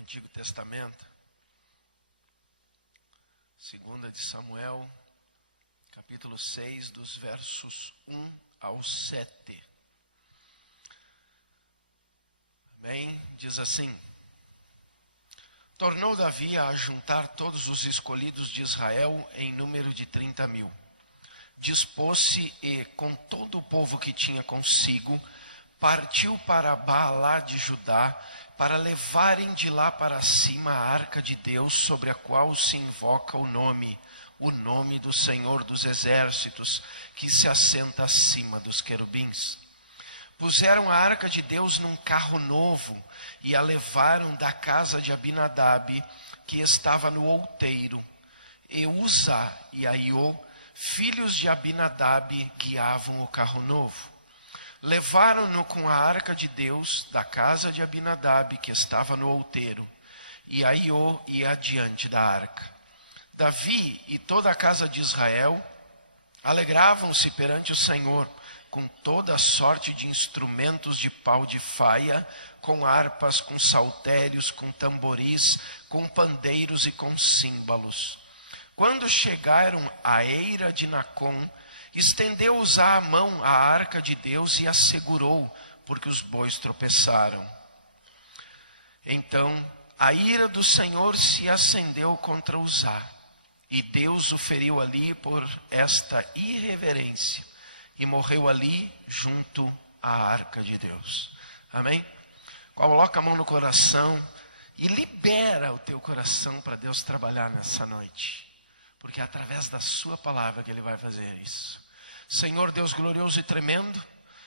Antigo Testamento, 2 de Samuel, capítulo 6, dos versos 1 ao 7. Amém? Diz assim: Tornou Davi a juntar todos os escolhidos de Israel em número de 30.000. Dispôs-se e, com todo o povo que tinha consigo, partiu para Baalá de Judá, para levarem de lá para cima a arca de Deus, sobre a qual se invoca o nome do Senhor dos Exércitos, que se assenta acima dos querubins. Puseram a arca de Deus num carro novo e a levaram da casa de Abinadab, que estava no outeiro. E Uza e Aiô, filhos de Abinadab, guiavam o carro novo. Levaram-no com a arca de Deus da casa de Abinadab, que estava no outeiro, e Aiô ia adiante da arca. Davi e toda a casa de Israel alegravam-se perante o Senhor, com toda a sorte de instrumentos de pau de faia, com harpas, com saltérios, com tamboris, com pandeiros e com símbolos. Quando chegaram à eira de Nacon, estendeu Uzá a mão à arca de Deus e a segurou, porque os bois tropeçaram. Então a ira do Senhor se acendeu contra Uzá, e Deus o feriu ali por esta irreverência, e morreu ali junto à arca de Deus. Amém? Coloca a mão no coração e libera o teu coração para Deus trabalhar nessa noite, porque é através da sua palavra que Ele vai fazer isso. Senhor Deus glorioso e tremendo,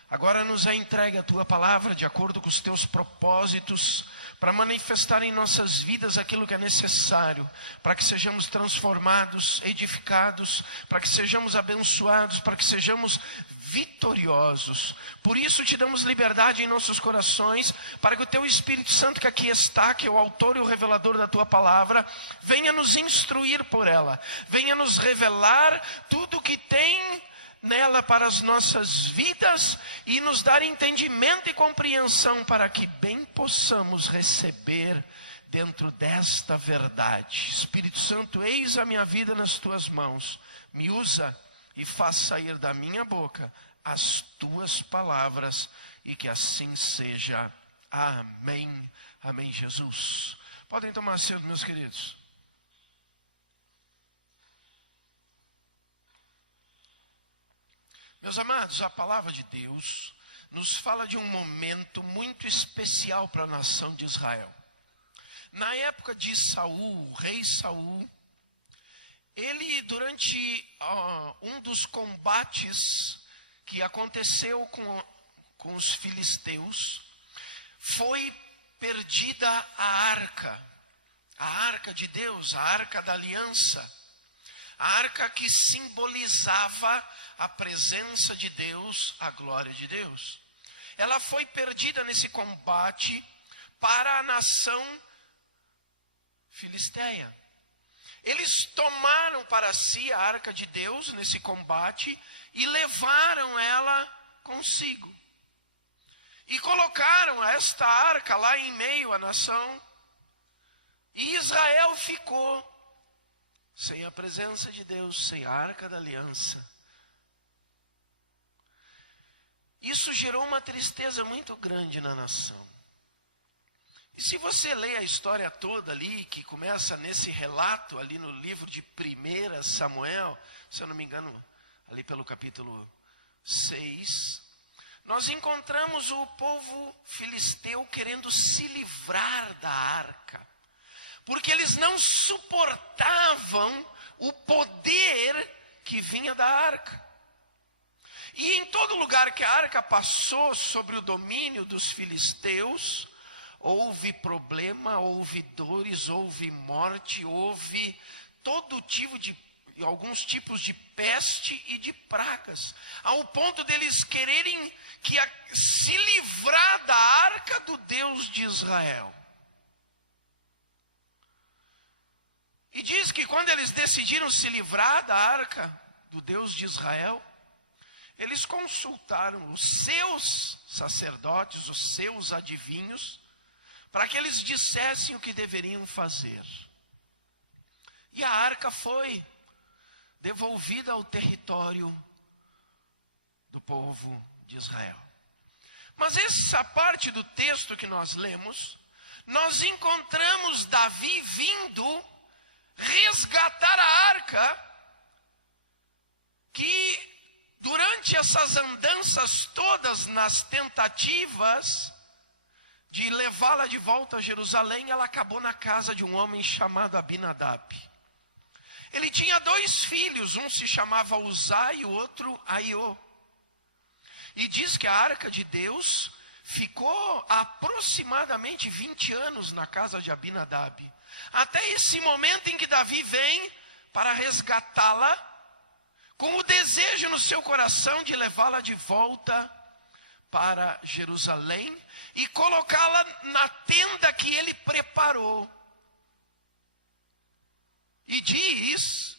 agora nos é entregue a tua palavra de acordo com os teus propósitos, para manifestar em nossas vidas aquilo que é necessário, para que sejamos transformados, edificados, para que sejamos abençoados, para que sejamos vitoriosos. Por isso te damos liberdade em nossos corações, para que o teu Espírito Santo que aqui está, que é o autor e o revelador da tua palavra, venha nos instruir por ela, venha nos revelar tudo o que tem nela para as nossas vidas e nos dar entendimento e compreensão para que bem possamos receber dentro desta verdade. Espírito Santo, eis a minha vida nas tuas mãos. Me usa e faz sair da minha boca as tuas palavras e que assim seja. Amém. Amém, Jesus. Podem tomar assento, meus queridos. Meus amados, a palavra de Deus nos fala de um momento muito especial para a nação de Israel. Na época de Saul, o rei Saul, ele durante um dos combates que aconteceu com os filisteus, foi perdida a arca de Deus, a arca da aliança. A arca que simbolizava a presença de Deus, a glória de Deus. Ela foi perdida nesse combate para a nação filisteia. Eles tomaram para si a arca de Deus nesse combate e levaram ela consigo. E colocaram esta arca lá em meio à nação. E Israel ficou sem a presença de Deus, sem a arca da aliança. Isso gerou uma tristeza muito grande na nação. E se você lê a história toda ali, que começa nesse relato ali no livro de 1 Samuel, se eu não me engano, ali pelo capítulo 6, nós encontramos o povo filisteu querendo se livrar da arca, porque eles não suportavam o poder que vinha da arca. E em todo lugar que a arca passou sobre o domínio dos filisteus, houve problema, houve dores, houve morte, houve todo tipo de, alguns tipos de peste e de pragas, ao ponto deles quererem se livrar da arca do Deus de Israel. E diz que quando eles decidiram se livrar da arca do Deus de Israel, eles consultaram os seus sacerdotes, os seus adivinhos, para que eles dissessem o que deveriam fazer. E a arca foi devolvida ao território do povo de Israel. Mas essa parte do texto que nós lemos, nós encontramos Davi vindo resgatar a arca, que durante essas andanças todas, nas tentativas de levá-la de volta a Jerusalém, ela acabou na casa de um homem chamado Abinadab. Ele tinha 2 filhos, um se chamava Uzá e o outro Aiô. E diz que a arca de Deus ficou aproximadamente 20 anos na casa de Abinadab. Até esse momento em que Davi vem para resgatá-la, com o desejo no seu coração de levá-la de volta para Jerusalém e colocá-la na tenda que ele preparou. E diz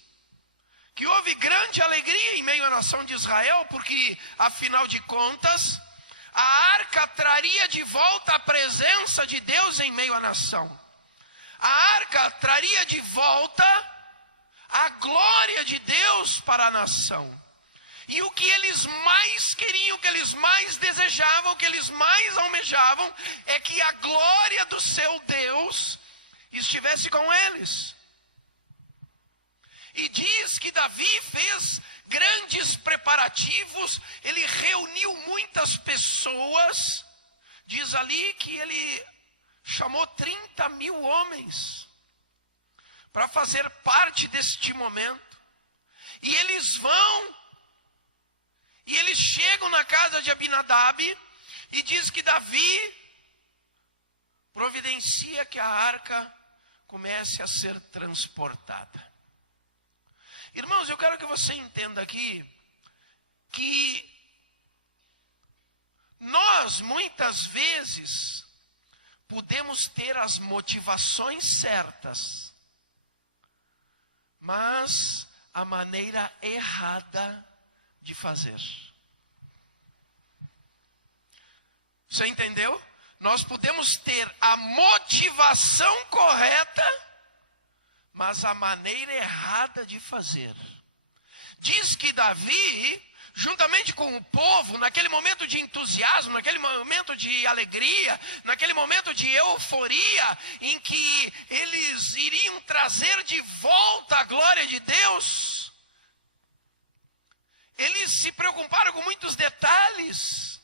que houve grande alegria em meio à nação de Israel, porque, afinal de contas, a arca traria de volta a presença de Deus em meio à nação. A arca traria de volta a glória de Deus para a nação. E o que eles mais queriam, o que eles mais desejavam, o que eles mais almejavam, é que a glória do seu Deus estivesse com eles. E diz que Davi fez grandes preparativos, ele reuniu muitas pessoas. Diz ali que ele chamou 30.000 homens para fazer parte deste momento. E eles vão, e eles chegam na casa de Abinadab, e diz que Davi providencia que a arca comece a ser transportada. Irmãos, eu quero que você entenda aqui que nós muitas vezes podemos ter as motivações certas, mas a maneira errada de fazer. Você entendeu? Nós podemos ter a motivação correta, mas a maneira errada de fazer. Diz que Davi, juntamente com o povo, naquele momento de entusiasmo, naquele momento de alegria, naquele momento de euforia, em que eles iriam trazer de volta a glória de Deus, eles se preocuparam com muitos detalhes.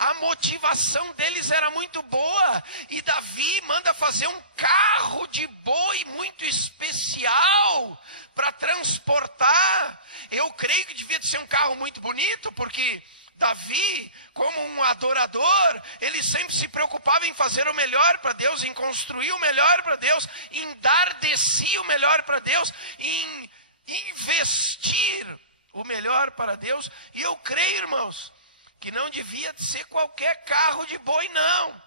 A motivação deles era muito boa, e Davi manda fazer um carro de boi muito especial para transportar. Eu creio que devia ser um carro muito bonito, porque Davi, como um adorador, ele sempre se preocupava em fazer o melhor para Deus, em construir o melhor para Deus, em dar de si o melhor para Deus, em investir o melhor para Deus. E eu creio, irmãos, que não devia de ser qualquer carro de boi, não.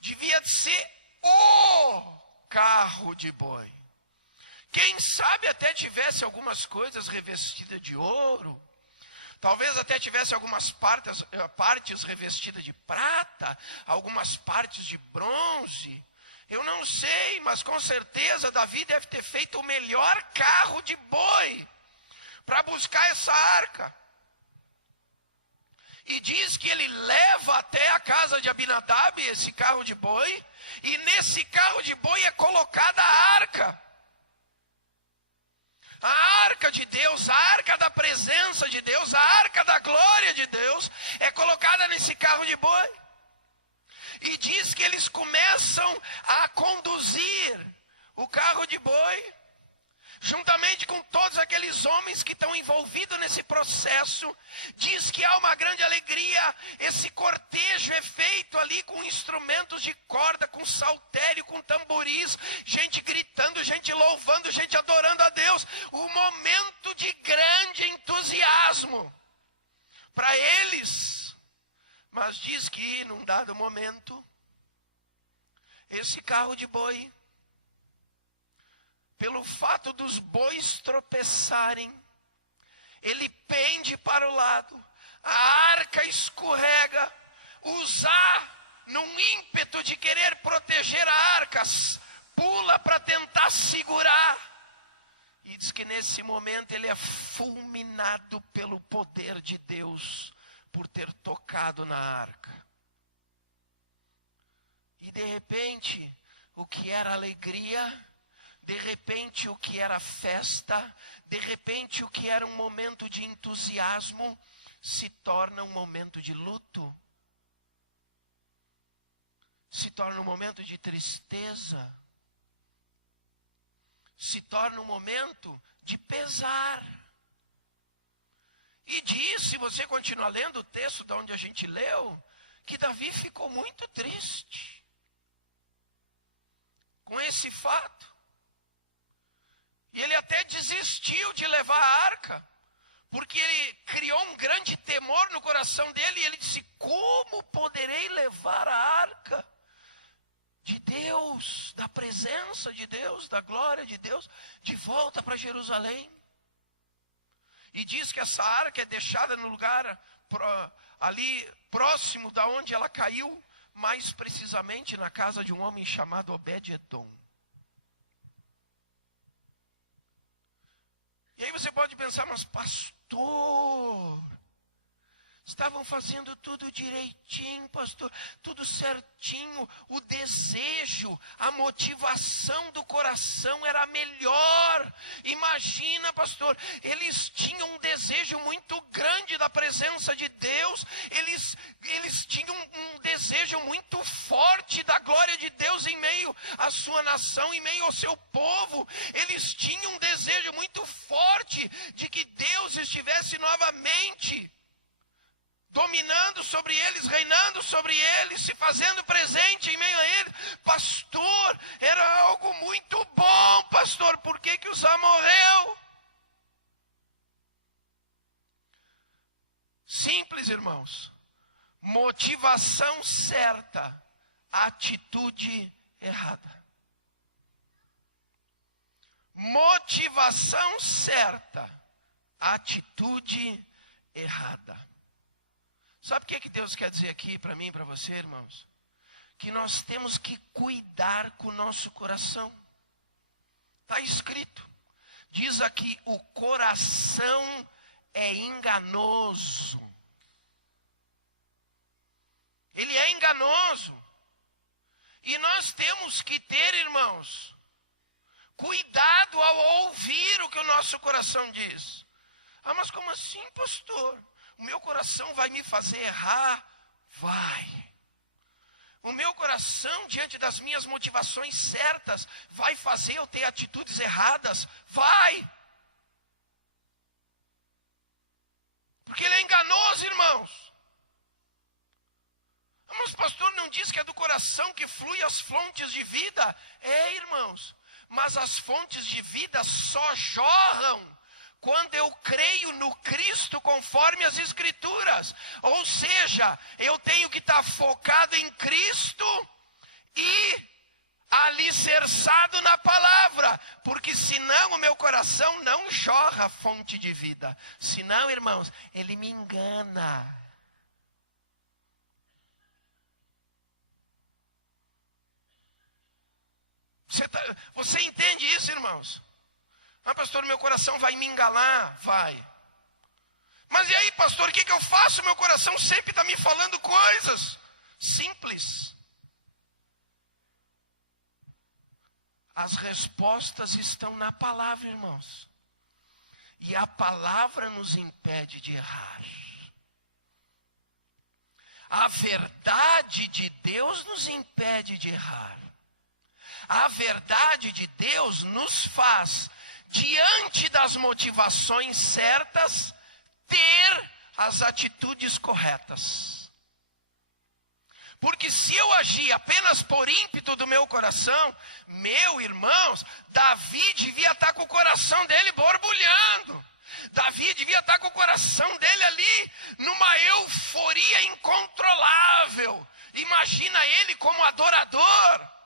Devia de ser o carro de boi. Quem sabe até tivesse algumas coisas revestidas de ouro. Talvez até tivesse algumas partes revestidas de prata, algumas partes de bronze. Eu não sei, mas com certeza Davi deve ter feito o melhor carro de boi para buscar essa arca. E diz que ele leva até a casa de Abinadab esse carro de boi, e nesse carro de boi é colocada a arca. A arca de Deus, a arca da presença de Deus, a arca da glória de Deus, é colocada nesse carro de boi. E diz que eles começam a conduzir o carro de boi, juntamente com todos aqueles homens que estão envolvidos nesse processo. Diz que há uma grande alegria. Esse cortejo é feito ali com instrumentos de corda, com saltério, com tamboris, gente gritando, gente louvando, gente adorando a Deus. Um momento de grande entusiasmo para eles. Mas diz que num dado momento, esse carro de boi, pelo fato dos bois tropeçarem, ele pende para o lado, a arca escorrega, Uzá num ímpeto de querer proteger a arca, pula para tentar segurar. E diz que nesse momento ele é fulminado pelo poder de Deus por ter tocado na arca. E de repente, o que era alegria, de repente o que era festa, de repente o que era um momento de entusiasmo, se torna um momento de luto. Se torna um momento de tristeza. Se torna um momento de pesar. E diz, se você continuar lendo o texto de onde a gente leu, que Davi ficou muito triste com esse fato. E ele até desistiu de levar a arca, porque ele criou um grande temor no coração dele, e ele disse: como poderei levar a arca de Deus, da presença de Deus, da glória de Deus, de volta para Jerusalém? E diz que essa arca é deixada no lugar ali próximo da onde ela caiu, mais precisamente na casa de um homem chamado Obed-Edom. E aí você pode pensar: mas pastor, estavam fazendo tudo direitinho, pastor, tudo certinho, o desejo, a motivação do coração era melhor. Imagina, pastor, eles tinham um desejo muito grande da presença de Deus, eles tinham um desejo muito forte da glória de Deus em meio à sua nação, em meio ao seu povo. Eles tinham um desejo muito forte de que Deus estivesse novamente dominando sobre eles, reinando sobre eles, se fazendo presente em meio a eles. Pastor, era algo muito bom, pastor, por que que Uzá morreu? Simples, irmãos. Motivação certa, atitude errada. Motivação certa, atitude errada. Sabe o que Deus quer dizer aqui para mim e para você, irmãos? Que nós temos que cuidar com o nosso coração. Está escrito. Diz aqui: o coração é enganoso. Ele é enganoso. E nós temos que ter, irmãos, cuidado ao ouvir o que o nosso coração diz. Ah, mas como assim, pastor? O meu coração vai me fazer errar? Vai. O meu coração, diante das minhas motivações certas, vai fazer eu ter atitudes erradas? Vai. Porque ele é enganoso, irmãos. Mas pastor, não diz que é do coração que flui as fontes de vida? É, irmãos. Mas as fontes de vida só jorram quando eu creio no Cristo conforme as Escrituras. Ou seja, eu tenho que estar focado em Cristo e alicerçado na palavra. Porque senão o meu coração não jorra a fonte de vida. Senão, irmãos, ele me engana. Você entende isso, irmãos? Ah, pastor, meu coração vai me enganar? Vai. Mas e aí, pastor, o que eu faço? Meu coração sempre está me falando coisas. Simples. As respostas estão na palavra, irmãos. E a palavra nos impede de errar. A verdade de Deus nos impede de errar. A verdade de Deus nos faz, diante das motivações certas, ter as atitudes corretas. Porque se eu agir apenas por ímpeto do meu coração, meu irmãos, Davi devia estar com o coração dele borbulhando. Davi devia estar com o coração dele ali numa euforia incontrolável. Imagina ele como adorador.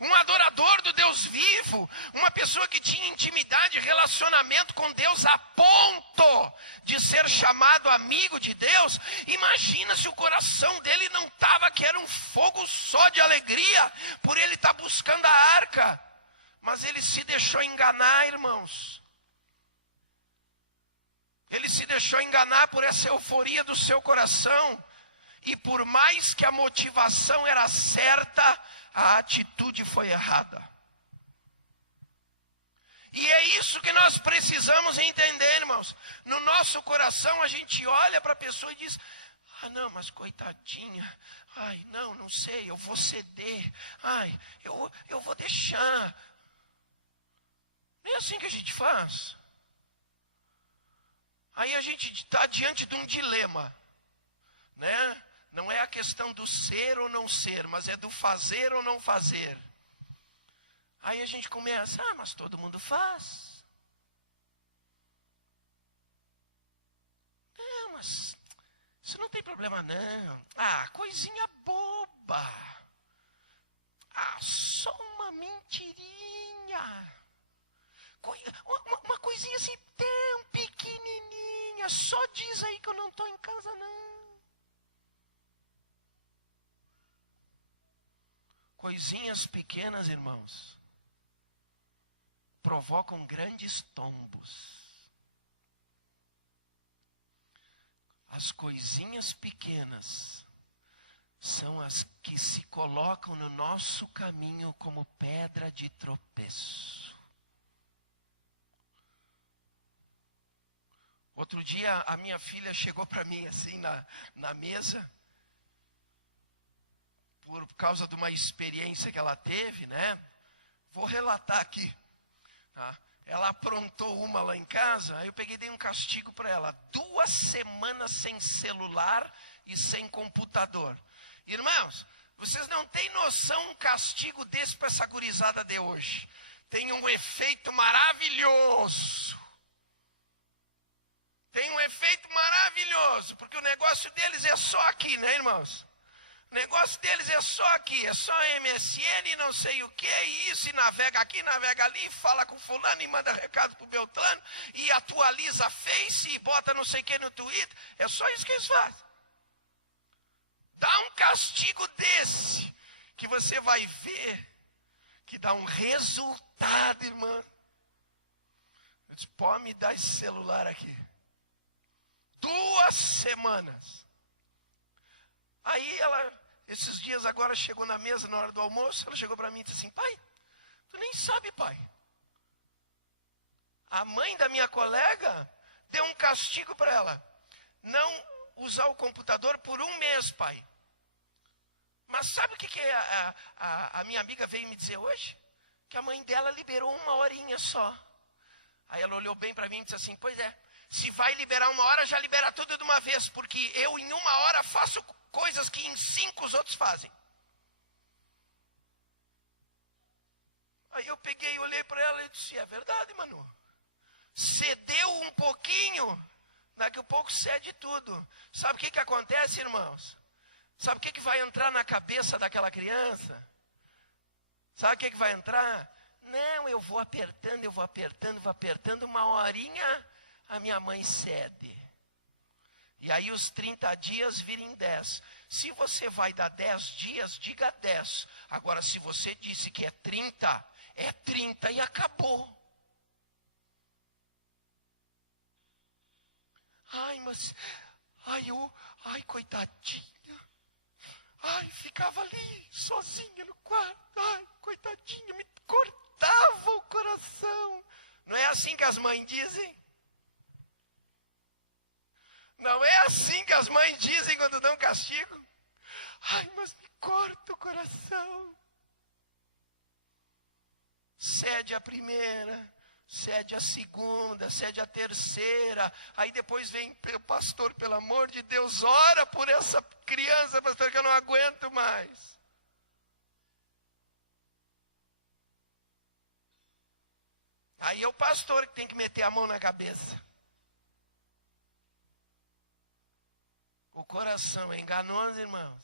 Um adorador do Deus vivo, uma pessoa que tinha intimidade e relacionamento com Deus a ponto de ser chamado amigo de Deus. Imagina se o coração dele não estava, que era um fogo só de alegria, por ele estar buscando a arca. Mas ele se deixou enganar, irmãos. Ele se deixou enganar por essa euforia do seu coração. E por mais que a motivação era certa, a atitude foi errada. E é isso que nós precisamos entender, irmãos. No nosso coração a gente olha para a pessoa e diz: ah, não, mas coitadinha. Ai, não sei, eu vou ceder. Ai, eu vou deixar. Não é assim que a gente faz. Aí a gente está diante de um dilema, né? Não é a questão do ser ou não ser, mas é do fazer ou não fazer. Aí a gente começa: ah, mas todo mundo faz. Não, mas isso não tem problema não. Ah, coisinha boba. Ah, só uma mentirinha. Uma coisinha assim tão pequenininha. Só diz aí que eu não estou em casa não. Coisinhas pequenas, irmãos, provocam grandes tombos. As coisinhas pequenas são as que se colocam no nosso caminho como pedra de tropeço. Outro dia a minha filha chegou para mim assim na mesa, por causa de uma experiência que ela teve, né? Vou relatar aqui. Tá? Ela aprontou uma lá em casa, aí eu peguei e dei um castigo para ela. 2 semanas sem celular e sem computador. Irmãos, vocês não têm noção um castigo desse para essa gurizada de hoje. Tem um efeito maravilhoso. Tem um efeito maravilhoso, porque o negócio deles é só aqui, né, irmãos? O negócio deles é só aqui, é só MSN, não sei o que, e isso, e navega aqui, navega ali, fala com fulano, e manda recado pro Beltrano, e atualiza a Face, e bota não sei o que no Twitter. É só isso que eles fazem. Dá um castigo desse, que você vai ver, que dá um resultado, irmã. Eu disse: pode me dar esse celular aqui. 2 semanas. Aí ela, esses dias agora, chegou na mesa na hora do almoço, ela chegou para mim e disse assim: pai, tu nem sabe, pai. A mãe da minha colega deu um castigo para ela. Não usar o computador por 1 mês, pai. Mas sabe o que a minha amiga veio me dizer hoje? Que a mãe dela liberou 1 horinha só. Aí ela olhou bem para mim e disse assim: pois é, se vai liberar 1 hora, já libera tudo de uma vez, porque eu em 1 hora faço coisas que em 5 os outros fazem. Aí eu peguei e olhei para ela e disse: é verdade, Manu. Cedeu um pouquinho, daqui a pouco cede tudo. Sabe o que acontece, irmãos? Sabe o que vai entrar na cabeça daquela criança? Sabe o que vai entrar? Não, eu vou apertando, vou apertando, 1 horinha a minha mãe cede. E aí os 30 dias virem 10. Se você vai dar 10 dias, diga 10. Agora, se você disse que é 30 e acabou. Ai, mas, ai, coitadinha. Ai, ficava ali, sozinha no quarto. Ai, coitadinha, me cortava o coração. Não é assim que as mães dizem? Não é assim que as mães dizem quando dão castigo? Ai, mas me corta o coração. Cede a primeira, cede a segunda, cede a terceira. Aí depois vem o pastor: pelo amor de Deus, ora por essa criança, pastor, que eu não aguento mais. Aí é o pastor que tem que meter a mão na cabeça. O coração é enganoso, irmãos.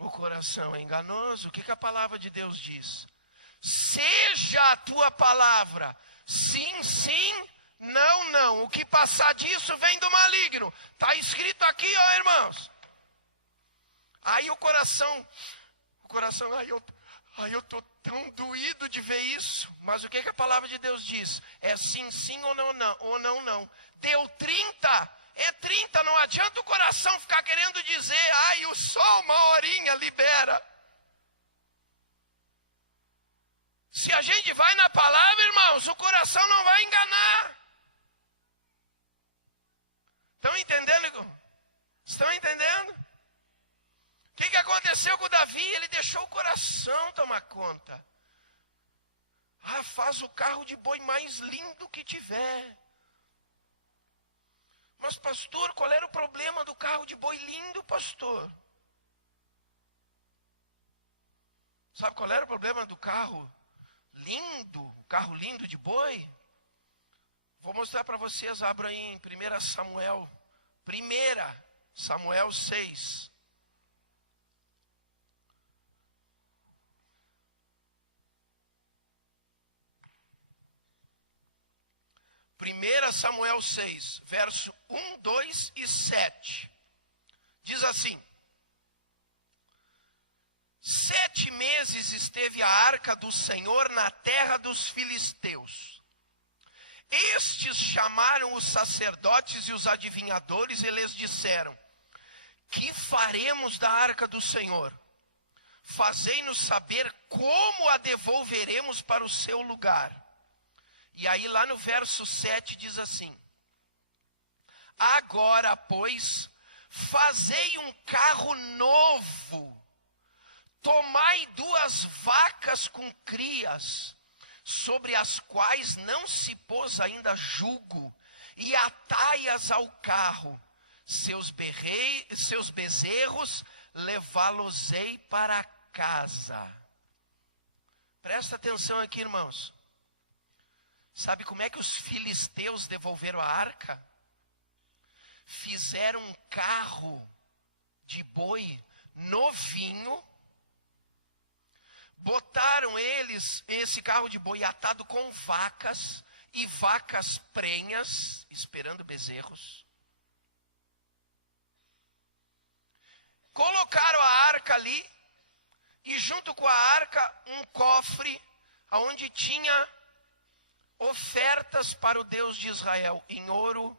O coração é enganoso. O que a palavra de Deus diz? Seja a tua palavra sim, sim, não, não. O que passar disso vem do maligno. Está escrito aqui, ó irmãos. Aí o coração, aí eu estou tão doído de ver isso. Mas o que a palavra de Deus diz? É sim, sim ou não, não. Ou não, não. Deu 30, é 30. Não adianta o coração ficar querendo dizer, ai, o sol uma horinha libera. Se a gente vai na palavra, irmãos, o coração não vai enganar. Estão entendendo? Estão entendendo? O que aconteceu com o Davi? Ele deixou o coração tomar conta. Ah, faz o carro de boi mais lindo que tiver. Mas pastor, qual era o problema do carro de boi lindo, pastor? Sabe qual era o problema do carro lindo, carro lindo de boi? Vou mostrar para vocês, abra aí em 1 Samuel 6. Samuel 6, verso 1, 2 e 7. Diz assim: 7 meses esteve a arca do Senhor na terra dos filisteus. Estes chamaram os sacerdotes e os adivinhadores e lhes disseram: que faremos da arca do Senhor? Fazei-nos saber como a devolveremos para o seu lugar. E aí lá no verso 7 diz assim: agora, pois, fazei um carro novo, tomai 2 vacas com crias, sobre as quais não se pôs ainda jugo, e atai-as ao carro. Seus bezerros levá-los-ei para casa. Presta atenção aqui, irmãos. Sabe como é que os filisteus devolveram a arca? Fizeram um carro de boi novinho, botaram esse carro de boi atado com vacas e vacas prenhas, esperando bezerros. Colocaram a arca ali e junto com a arca um cofre onde tinha ofertas para o Deus de Israel em ouro,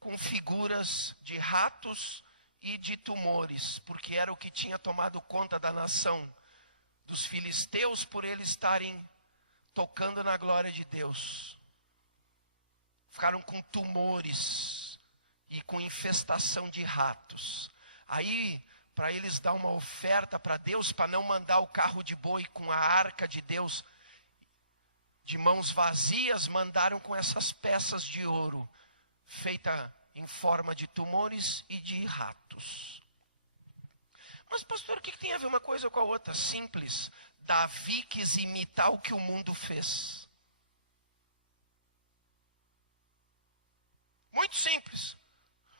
com figuras de ratos e de tumores, porque era o que tinha tomado conta da nação dos filisteus, por eles estarem tocando na glória de Deus. Ficaram com tumores e com infestação de ratos. Aí, para eles dar uma oferta para Deus, para não mandar o carro de boi com a arca de Deus de mãos vazias, mandaram com essas peças de ouro, feita em forma de tumores e de ratos. Mas pastor, o que tem a ver uma coisa com a outra? Simples. Davi quis imitar o que o mundo fez. Muito simples.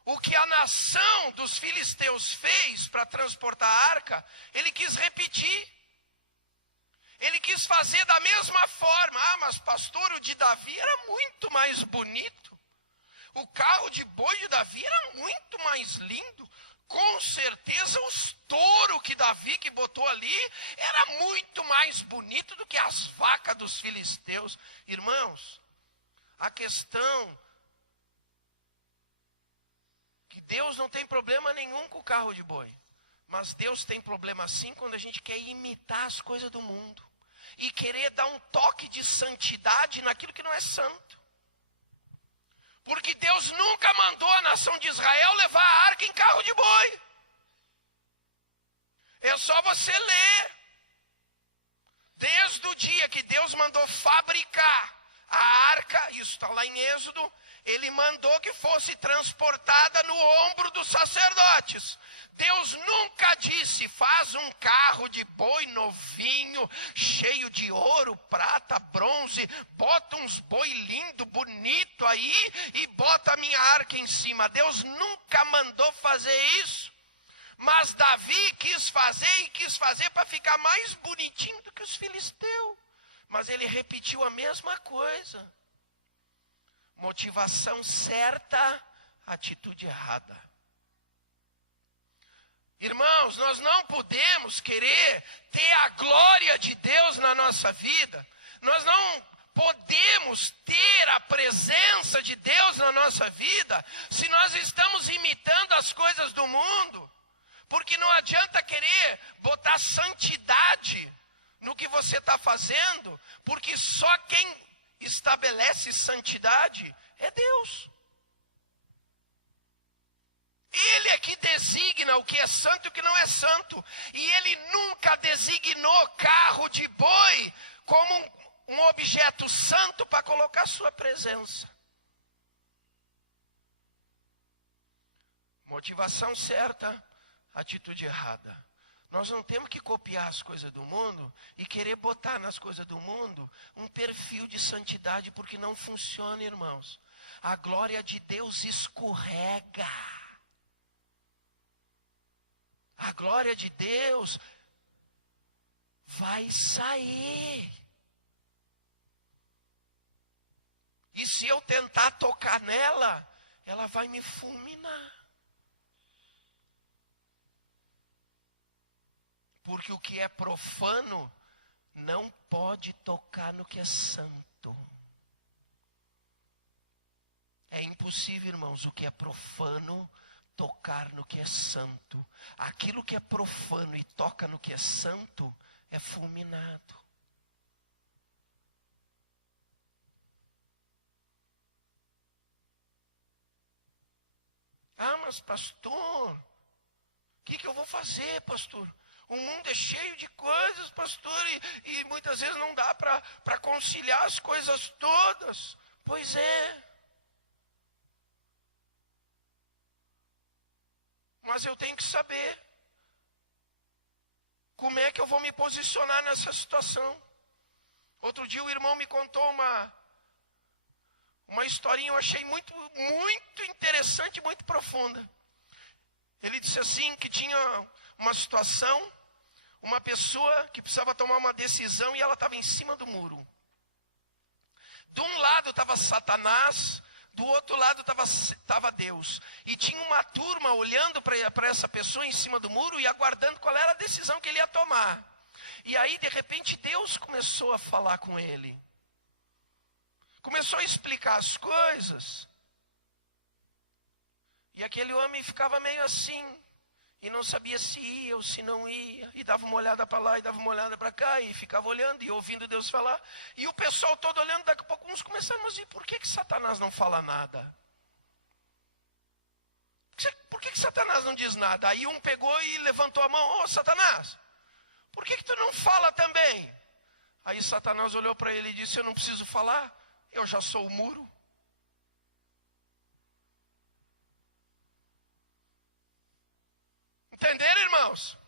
O que a nação dos filisteus fez para transportar a arca, ele quis repetir. Ele quis fazer da mesma forma. Ah, mas pastor, o de Davi era muito mais bonito. O carro de boi de Davi era muito mais lindo. Com certeza os touros que Davi que botou ali era muito mais bonito do que as vacas dos filisteus. Irmãos, a questão que Deus não tem problema nenhum com o carro de boi. Mas Deus tem problema sim quando a gente quer imitar as coisas do mundo. E querer dar um toque de santidade naquilo que não é santo. Porque Deus nunca mandou a nação de Israel levar a arca em carro de boi. É só você ler. Desde o dia que Deus mandou fabricar a arca, isso está lá em Êxodo, ele mandou que fosse transportada no ombro dos sacerdotes. Deus nunca disse, faz um carro de boi novinho, cheio de ouro, prata, bronze, bota uns boi lindo, bonito aí e bota a minha arca em cima. Deus nunca mandou fazer isso. Mas Davi quis fazer para ficar mais bonitinho do que os filisteus. Mas ele repetiu a mesma coisa. Motivação certa, atitude errada. Irmãos, nós não podemos querer ter a glória de Deus na nossa vida. Nós não podemos ter a presença de Deus na nossa vida se nós estamos imitando as coisas do mundo. Porque não adianta querer botar santidade no que você está fazendo, porque só quem estabelece santidade é Deus. Ele é que designa o que é santo e o que não é santo. E ele nunca designou carro de boi como um objeto santo para colocar sua presença. Motivação certa, atitude errada. Nós não temos que copiar as coisas do mundo e querer botar nas coisas do mundo um perfil de santidade, porque não funciona, irmãos. A glória de Deus escorrega. A glória de Deus vai sair. E se eu tentar tocar nela, ela vai me fulminar. Porque o que é profano não pode tocar no que é santo. É impossível, irmãos, o que é profano tocar no que é santo. Aquilo que é profano e toca no que é santo é fulminado. Ah, mas pastor, o que eu vou fazer, pastor? O mundo é cheio de coisas, pastor, e muitas vezes não dá para conciliar as coisas todas. Pois é. Mas eu tenho que saber como é que eu vou me posicionar nessa situação. Outro dia o irmão me contou uma historinha, eu achei muito interessante, muito profunda. Ele disse assim, que tinha uma situação, uma pessoa que precisava tomar uma decisão e ela estava em cima do muro. De um lado estava Satanás, do outro lado estava Deus. E tinha uma turma olhando para essa pessoa em cima do muro e aguardando qual era a decisão que ele ia tomar. E aí, de repente, Deus começou a falar com ele. Começou a explicar as coisas. E aquele homem ficava meio assim. E não sabia se ia ou se não ia. E dava uma olhada para lá e dava uma olhada para cá. E ficava olhando e ouvindo Deus falar. E o pessoal todo olhando, daqui a pouco uns começaram a dizer, por que Satanás não fala nada? Por que Satanás não diz nada? Aí um pegou e levantou a mão. Ô Satanás, por que tu não fala também? Aí Satanás olhou para ele e disse, eu não preciso falar. Eu já sou o muro. Entenderam, irmãos?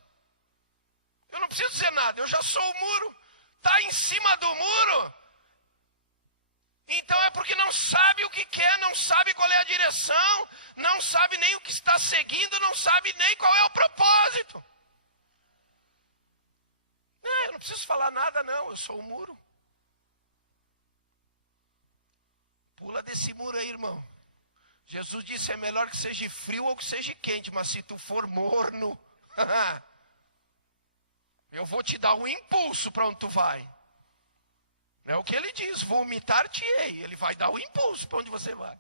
Eu não preciso dizer nada, eu já sou o muro. Está em cima do muro. Então é porque não sabe o que quer, não sabe qual é a direção, não sabe nem o que está seguindo, não sabe nem qual é o propósito. Não, eu não preciso falar nada não, eu sou o muro. Pula desse muro aí, irmão. Jesus disse, é melhor que seja frio ou que seja quente, mas se tu for morno, eu vou te dar um impulso para onde tu vai. É o que ele diz, vomitar-te-ei. Ele vai dar o impulso para onde você vai.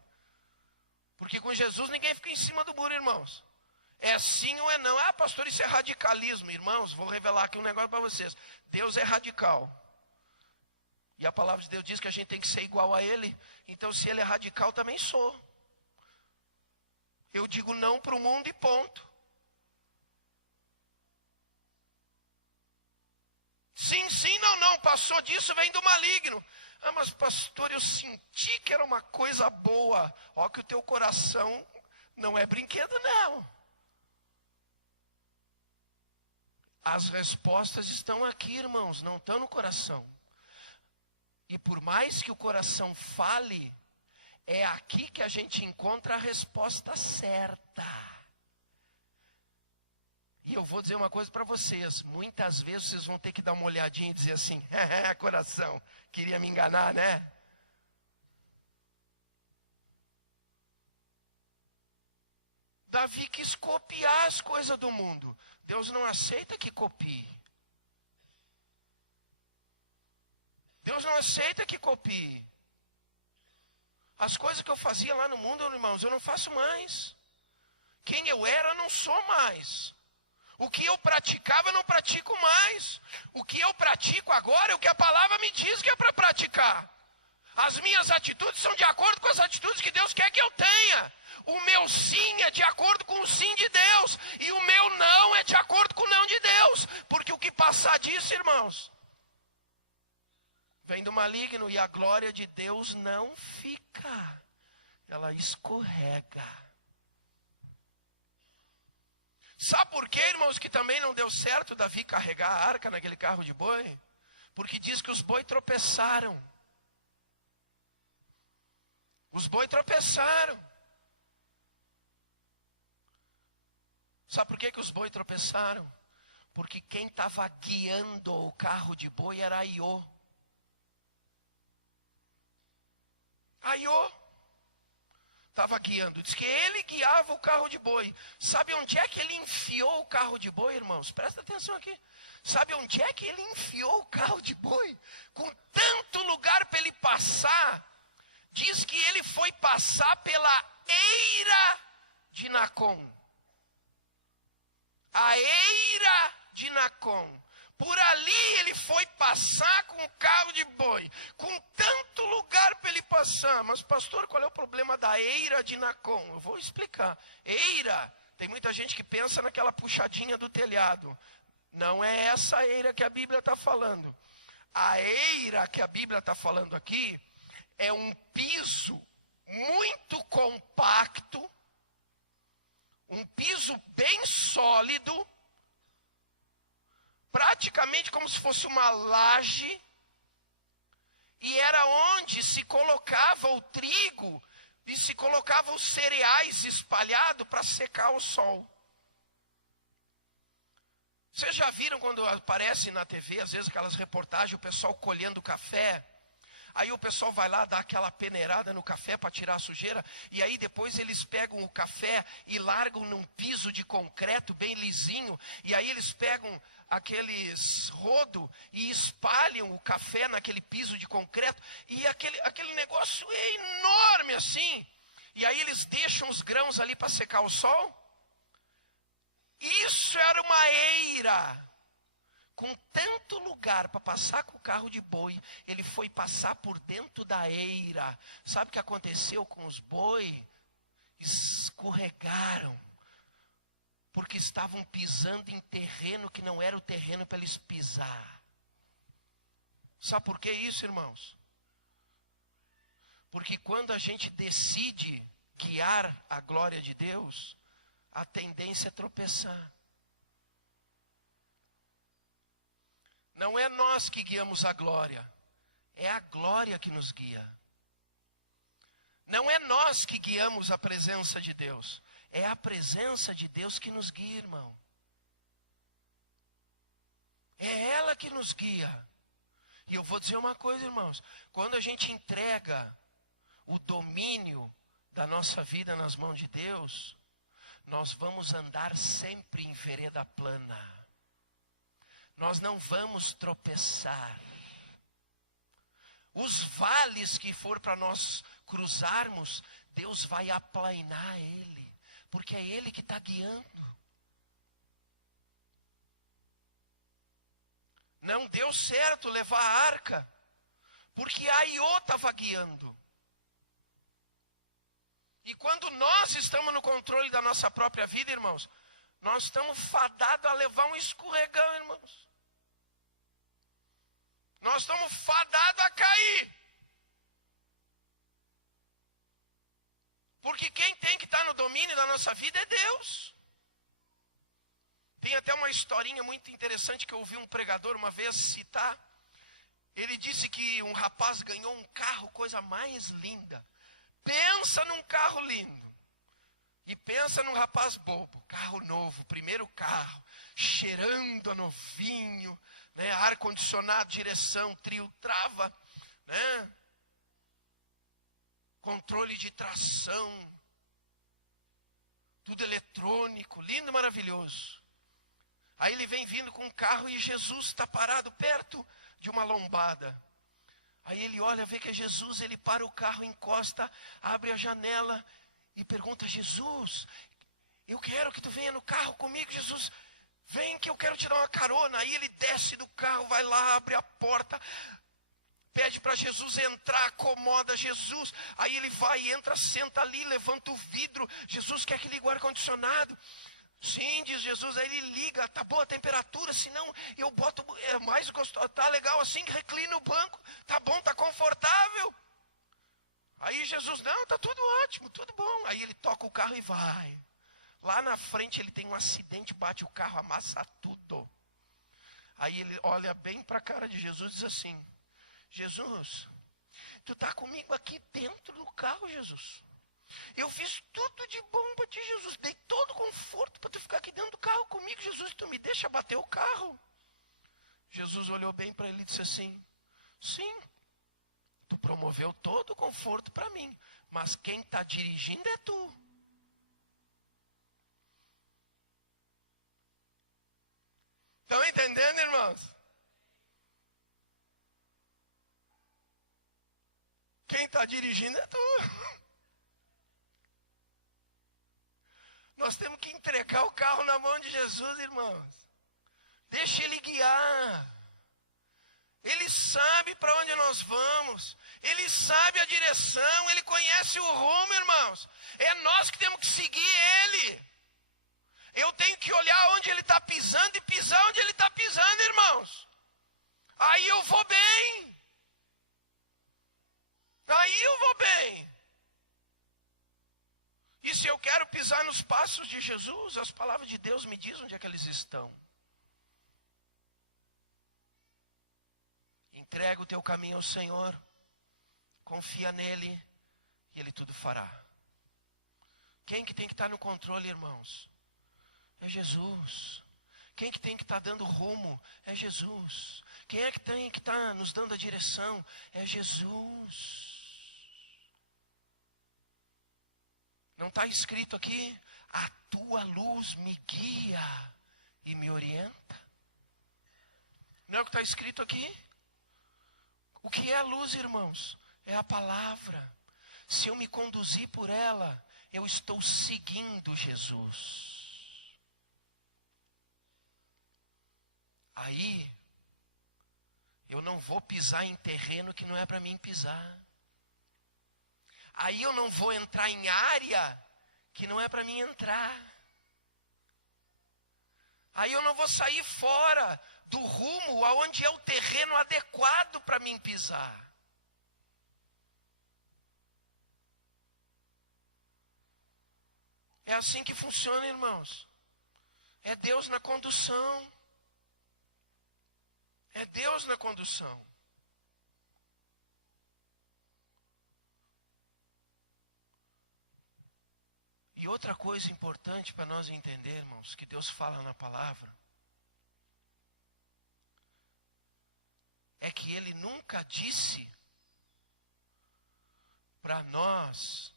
Porque com Jesus ninguém fica em cima do muro, irmãos. É sim ou é não. Ah, pastor, isso é radicalismo. Irmãos, vou revelar aqui um negócio para vocês. Deus é radical. E a palavra de Deus diz que a gente tem que ser igual a Ele. Então, se Ele é radical, também sou. Eu digo não para o mundo e ponto. Sim, sim, não, não. Passou disso, vem do maligno. Ah, mas pastor, eu senti que era uma coisa boa. Ó, que o teu coração não é brinquedo, não. As respostas estão aqui, irmãos, não estão no coração. E por mais que o coração fale, é aqui que a gente encontra a resposta certa. vou dizer uma coisa para vocês. Muitas vezes vocês vão ter que dar uma olhadinha e dizer assim, coração, queria me enganar, né? Davi quis copiar as coisas do mundo. Deus não aceita que copie. Deus não aceita que copie. As coisas que eu fazia lá no mundo, irmãos, eu não faço mais. Quem eu era, eu não sou mais. O que eu praticava, eu não pratico mais. O que eu pratico agora é o que a palavra me diz que é para praticar. As minhas atitudes são de acordo com as atitudes que Deus quer que eu tenha. O meu sim é de acordo com o sim de Deus. E o meu não é de acordo com o não de Deus. Porque o que passar disso, irmãos, vem do maligno, e a glória de Deus não fica. Ela escorrega. Sabe por quê, irmãos, que também não deu certo Davi carregar a arca naquele carro de boi? Porque diz que os boi tropeçaram. Os boi tropeçaram. Sabe por que os boi tropeçaram? Porque quem estava guiando o carro de boi era Aiô. Aiô estava guiando. Diz que ele guiava o carro de boi. Sabe onde é que ele enfiou o carro de boi, irmãos? Presta atenção aqui. Sabe onde é que ele enfiou o carro de boi? Com tanto lugar para ele passar. Diz que ele foi passar pela eira de Nacon. A eira de Nacon. Por ali ele foi passar com o carro de boi. Com tanto lugar para ele passar. Mas pastor, qual é o problema da eira de Nacon? Eu vou explicar. Eira, tem muita gente que pensa naquela puxadinha do telhado. Não é essa eira que a Bíblia está falando. A eira que a Bíblia está falando aqui é um piso muito compacto. Um piso bem sólido. Praticamente como se fosse uma laje, e era onde se colocava o trigo e se colocava os cereais espalhados para secar o sol. Vocês já viram quando aparece na TV, às vezes aquelas reportagens, o pessoal colhendo café? Aí o pessoal vai lá dar aquela peneirada no café para tirar a sujeira. E aí depois eles pegam o café e largam num piso de concreto bem lisinho. E aí eles pegam aqueles rodo e espalham o café naquele piso de concreto. E aquele negócio é enorme assim. E aí eles deixam os grãos ali para secar o sol. Isso era uma eira. Com tanto lugar para passar com o carro de boi, ele foi passar por dentro da eira. Sabe o que aconteceu com os boi? Escorregaram. Porque estavam pisando em terreno que não era o terreno para eles pisar. Sabe por que isso, irmãos? Porque quando a gente decide guiar a glória de Deus, a tendência é tropeçar. Não é nós que guiamos a glória, é a glória que nos guia. Não é nós que guiamos a presença de Deus, é a presença de Deus que nos guia, irmão. É ela que nos guia. E eu vou dizer uma coisa, irmãos, quando a gente entrega o domínio da nossa vida nas mãos de Deus, nós vamos andar sempre em vereda plana. Nós não vamos tropeçar. Os vales que for para nós cruzarmos, Deus vai aplainar ele. Porque é ele que está guiando. Não deu certo levar a arca. Porque Aiô estava guiando. E quando nós estamos no controle da nossa própria vida, irmãos, nós estamos fadados a levar um escorregão, irmãos. Nós estamos fadados a cair. Porque quem tem que estar no domínio da nossa vida é Deus. Tem até uma historinha muito interessante que eu ouvi um pregador uma vez citar. Ele disse que um rapaz ganhou um carro, coisa mais linda. Pensa num carro lindo. E pensa num rapaz bobo, carro novo, primeiro carro, cheirando a novinho, né? Ar-condicionado, direção, trio, trava, né? Controle de tração, tudo eletrônico, lindo, maravilhoso. Aí ele vem vindo com um carro e Jesus está parado perto de uma lombada. Aí ele olha, vê que é Jesus, ele para o carro, encosta, abre a janela e pergunta: Jesus, eu quero que tu venha no carro comigo, Jesus, vem que eu quero te dar uma carona. Aí ele desce do carro, vai lá, abre a porta, pede para Jesus entrar, acomoda Jesus. Aí ele vai, entra, senta ali, levanta o vidro. Jesus quer que ligue o ar-condicionado. Sim, diz Jesus, aí ele liga, tá boa a temperatura, senão eu boto mais gostoso, tá legal assim, reclina o banco, tá bom, tá confortável. Aí Jesus, não, tá tudo ótimo, tudo bom. Aí ele toca o carro e vai. Lá na frente ele tem um acidente, bate o carro, amassa tudo. Aí ele olha bem para a cara de Jesus e diz assim: Jesus, tu tá comigo aqui dentro do carro, Jesus. Eu fiz tudo de bom para ti, Jesus. Dei todo conforto para tu ficar aqui dentro do carro comigo, Jesus. Tu me deixa bater o carro? Jesus olhou bem para ele e disse assim: sim, tu promoveu todo o conforto para mim, mas quem está dirigindo é tu. Estão entendendo, irmãos? Quem está dirigindo é tu. Nós temos que entregar o carro na mão de Jesus, irmãos. Deixa ele guiar. Ele sabe para onde nós vamos. Ele sabe a direção. Ele conhece o rumo, irmãos. É nós que temos que seguir ele. Eu tenho que olhar onde ele está pisando e pisar onde ele está pisando, irmãos. Aí eu vou bem. Aí eu vou bem. E se eu quero pisar nos passos de Jesus, as palavras de Deus me dizem onde é que eles estão. Entrega o teu caminho ao Senhor, confia nele e ele tudo fará. Quem que tem que estar no controle, irmãos? É Jesus. Quem que tem que estar dando rumo? É Jesus. Quem é que tem que estar nos dando a direção? É Jesus. Não está escrito aqui: a tua luz me guia e me orienta? Não é o que está escrito aqui? O que é a luz, irmãos? É a palavra. Se eu me conduzir por ela, eu estou seguindo Jesus. Aí, eu não vou pisar em terreno que não é para mim pisar. Aí eu não vou entrar em área que não é para mim entrar. Aí eu não vou sair fora do rumo aonde é o terreno adequado para mim pisar. É assim que funciona, irmãos. É Deus na condução. É Deus na condução. E outra coisa importante para nós entendermos, que Deus fala na palavra, é que Ele nunca disse para nós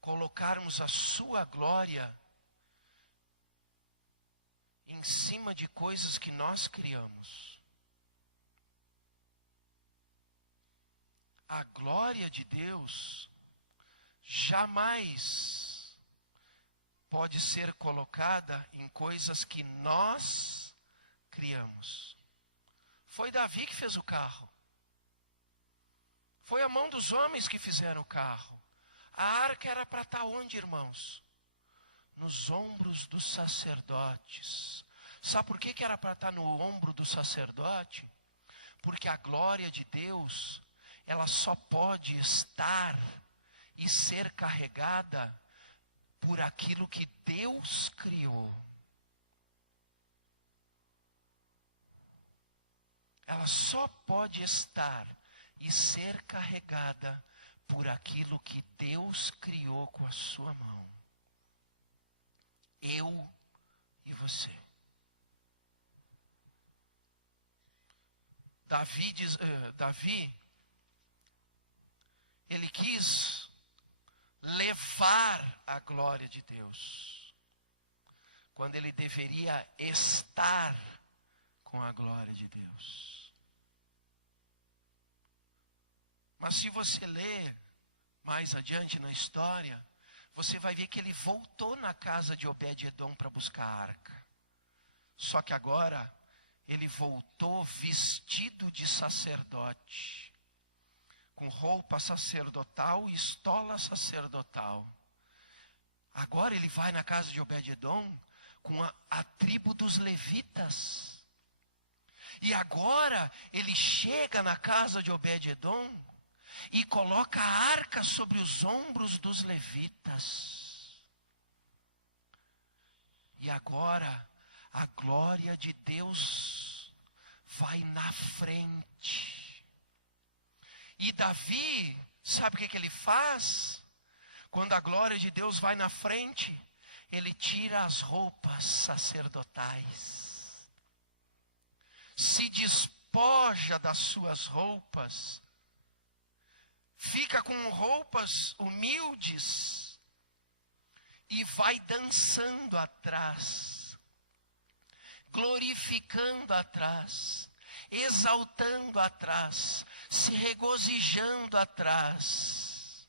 colocarmos a sua glória em cima de coisas que nós criamos. A glória de Deus jamais pode ser colocada em coisas que nós criamos. Foi Davi que fez o carro. Foi a mão dos homens que fizeram o carro. A arca era para estar onde, irmãos? Nos ombros dos sacerdotes. Sabe por que era para estar no ombro do sacerdote? Porque a glória de Deus, ela só pode estar e ser carregada por aquilo que Deus criou. Ela só pode estar e ser carregada por aquilo que Deus criou com a sua mão. Eu e você. Davi, ele quis levar a glória de Deus, quando ele deveria estar com a glória de Deus. Mas se você ler mais adiante na história, você vai ver que ele voltou na casa de Obed-edom para buscar a arca. Só que agora ele voltou vestido de sacerdote, com roupa sacerdotal e estola sacerdotal. Agora ele vai na casa de Obed-edom com a tribo dos levitas. E agora ele chega na casa de Obed-edom e coloca a arca sobre os ombros dos levitas. E agora a glória de Deus vai na frente. E Davi, sabe o que ele faz? Quando a glória de Deus vai na frente, ele tira as roupas sacerdotais, se despoja das suas roupas, fica com roupas humildes e vai dançando atrás, glorificando atrás, exaltando atrás, se regozijando atrás.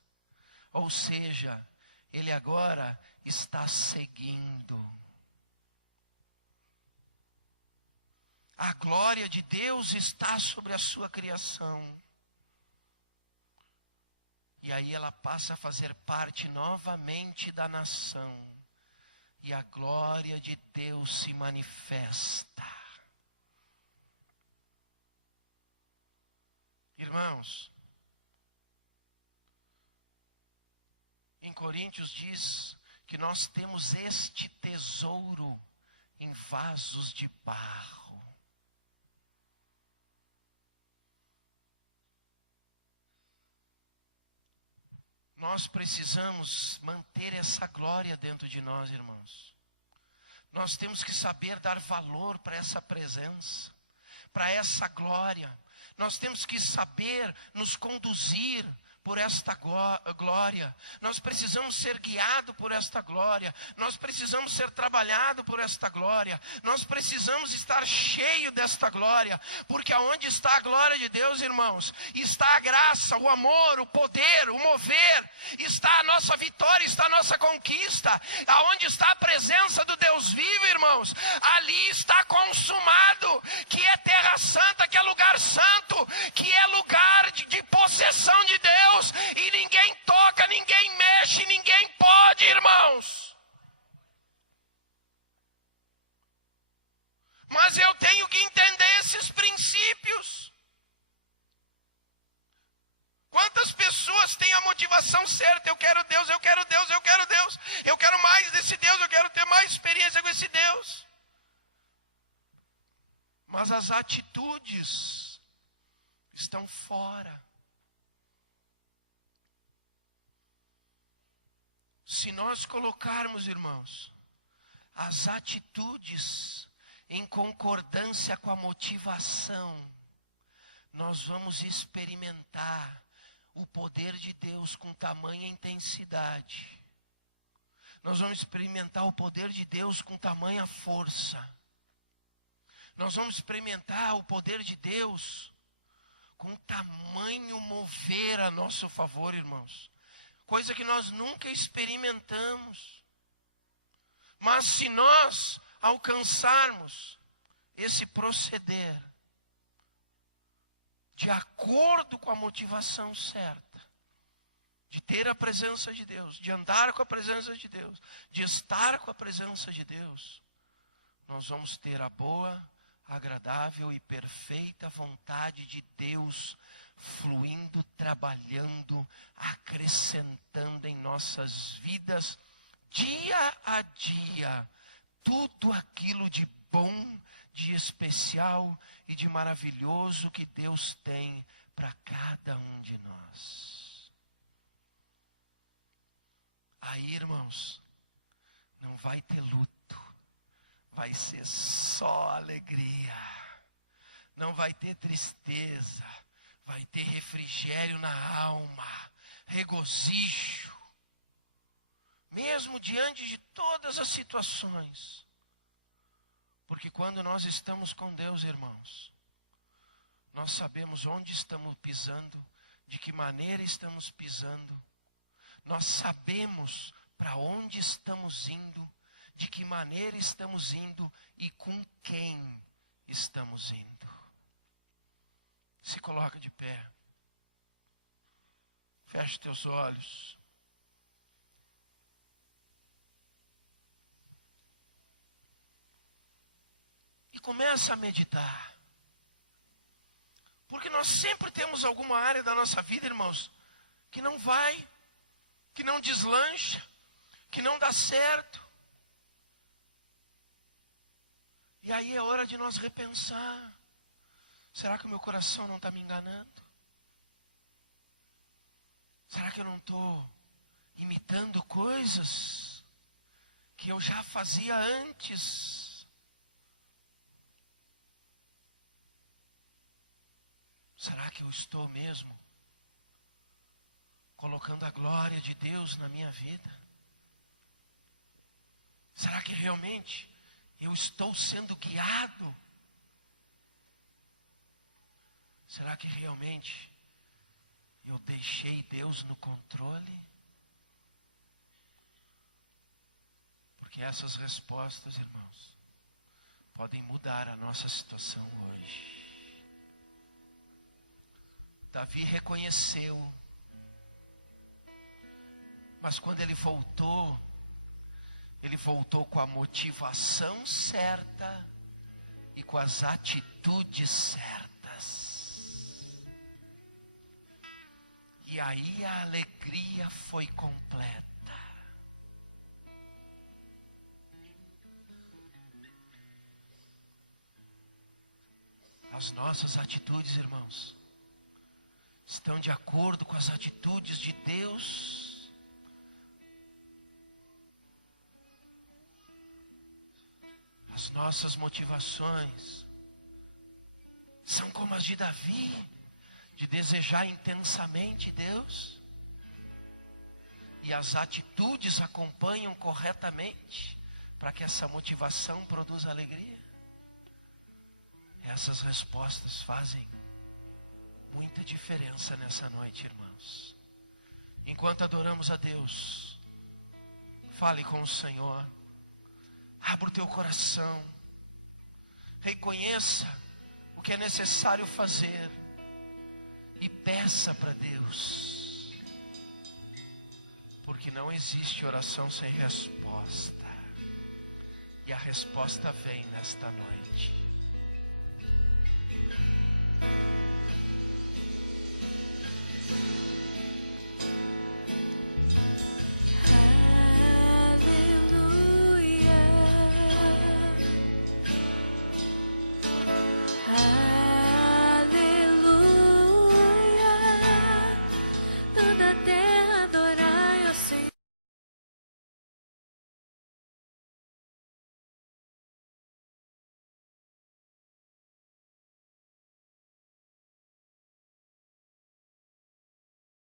Ou seja, ele agora está seguindo. A glória de Deus está sobre a sua criação. E aí ela passa a fazer parte novamente da nação. E a glória de Deus se manifesta. Irmãos, em Coríntios diz que nós temos este tesouro em vasos de barro. Nós precisamos manter essa glória dentro de nós, irmãos. Nós temos que saber dar valor para essa presença, para essa glória. Nós temos que saber nos conduzir por esta glória. Nós precisamos ser guiados por esta glória. Nós precisamos ser trabalhados por esta glória. Nós precisamos estar cheios desta glória. Porque aonde está a glória de Deus, irmãos, está a graça, o amor, o poder, o mover. Está a nossa vitória, está a nossa conquista. Aonde está a presença do Deus vivo, irmãos, ali está consumado. Que é terra santa, que é lugar santo, que é lugar de possessão de Deus. E ninguém toca, ninguém mexe, ninguém pode, irmãos. Mas eu tenho que entender esses princípios. Quantas pessoas têm a motivação certa? Eu quero Deus, eu quero Deus, eu quero Deus. Eu quero mais desse Deus, eu quero ter mais experiência com esse Deus. Mas as atitudes estão fora. Se nós colocarmos, irmãos, as atitudes em concordância com a motivação, nós vamos experimentar o poder de Deus com tamanha intensidade. Nós vamos experimentar o poder de Deus com tamanha força. Nós vamos experimentar o poder de Deus com tamanho mover a nosso favor, irmãos. Coisa que nós nunca experimentamos. Mas se nós alcançarmos esse proceder de acordo com a motivação certa, de ter a presença de Deus, de andar com a presença de Deus, de estar com a presença de Deus, nós vamos ter a boa, agradável e perfeita vontade de Deus fluindo, trabalhando, acrescentando em nossas vidas, dia a dia, tudo aquilo de bom, de especial e de maravilhoso que Deus tem para cada um de nós. Aí, irmãos, não vai ter luto, vai ser só alegria. Não vai ter tristeza, vai ter refrigério na alma, regozijo. Mesmo diante de todas as situações. Porque quando nós estamos com Deus, irmãos, nós sabemos onde estamos pisando, de que maneira estamos pisando. Nós sabemos para onde estamos indo, de que maneira estamos indo e com quem estamos indo. Se coloca de pé. Feche teus olhos. E começa a meditar. Porque nós sempre temos alguma área da nossa vida, irmãos, que não vai, que não deslancha, que não dá certo. E aí é hora de nós repensar. Será que o meu coração não está me enganando? Será que eu não estou imitando coisas que eu já fazia antes? Será que eu estou mesmo colocando a glória de Deus na minha vida? Será que realmente eu estou sendo guiado? Será que realmente eu deixei Deus no controle? Porque essas respostas, irmãos, podem mudar a nossa situação hoje. Davi reconheceu, mas quando ele voltou com a motivação certa e com as atitudes certas. E aí a alegria foi completa. As nossas atitudes, irmãos, estão de acordo com as atitudes de Deus? As nossas motivações são como as de Davi, de desejar intensamente Deus? E as atitudes acompanham corretamente para que essa motivação produza alegria? Essas respostas fazem muita diferença nessa noite, irmãos. Enquanto adoramos a Deus, fale com o Senhor. Abra o teu coração. Reconheça o que é necessário fazer. E peça para Deus. Porque não existe oração sem resposta. E a resposta vem nesta noite.